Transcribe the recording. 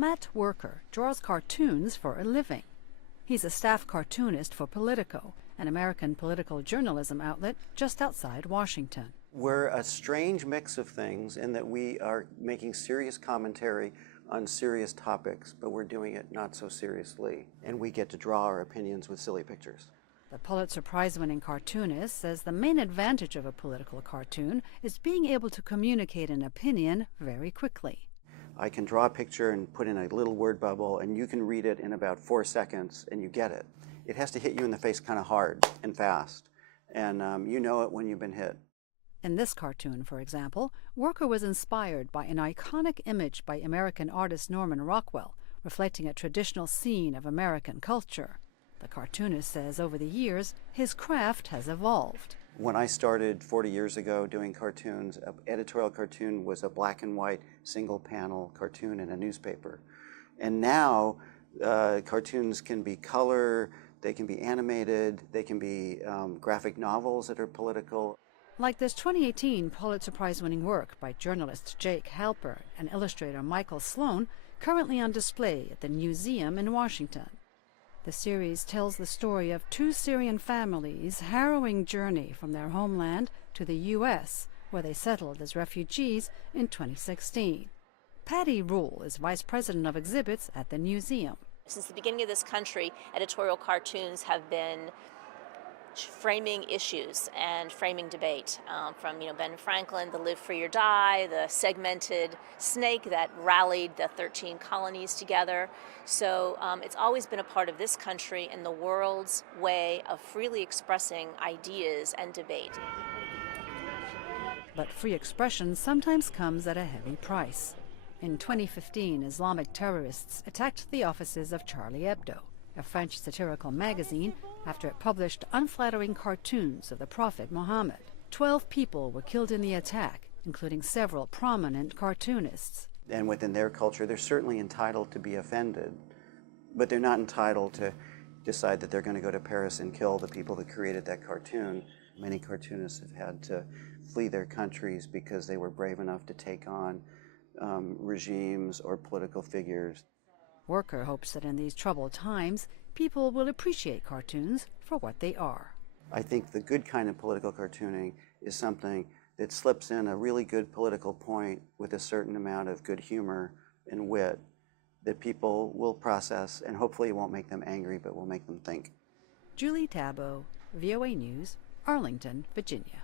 Matt Worker draws cartoons for a living. He's a staff cartoonist for Politico, an American political journalism outlet just outside Washington. We're a strange mix of things in that we are making serious commentary on serious topics, but we're doing it not so seriously, and we get to draw our opinions with silly pictures. The Pulitzer Prize-winning cartoonist says the main advantage of a political cartoon is being able to communicate an opinion very quickly. I can draw a picture and put in a little word bubble, and you can read it in about 4 seconds, and you get it. It has to hit you in the face kind of hard and fast, and you know it when you've been hit. In this cartoon, for example, Worker was inspired by an iconic image by American artist Norman Rockwell, reflecting a traditional scene of American culture. The cartoonist says over the years, his craft has evolved. When I started 40 years ago doing cartoons, an editorial cartoon was a black and white single-panel cartoon in a newspaper. And now cartoons can be color, they can be animated, they can be graphic novels that are political. Like this 2018 Pulitzer Prize-winning work by journalist Jake Halper and illustrator Michael Sloan, currently on display at the museum in Washington. The series tells the story of 2 Syrian families' harrowing journey from their homeland to the U.S., where they settled as refugees in 2016. Patty Rule is vice president of exhibits at the museum. Since the beginning of this country, editorial cartoons have been framing issues and framing debate, from Ben Franklin, the live free or die, the segmented snake that rallied the 13 colonies together. So it's always been a part of this country and the world's way of freely expressing ideas and debate. But free expression sometimes comes at a heavy price. In 2015, Islamic terrorists attacked the offices of Charlie Hebdo, a French satirical magazine, after it published unflattering cartoons of the Prophet Muhammad. 12 people were killed in the attack, including several prominent cartoonists. And within their culture, they're certainly entitled to be offended, but they're not entitled to decide that they're going to go to Paris and kill the people that created that cartoon. Many cartoonists have had to flee their countries because they were brave enough to take on regimes or political figures. Worker hopes that in these troubled times, people will appreciate cartoons for what they are. I think the good kind of political cartooning is something that slips in a really good political point with a certain amount of good humor and wit that people will process, and hopefully it won't make them angry, but will make them think. Julie Tabo, VOA News, Arlington, Virginia.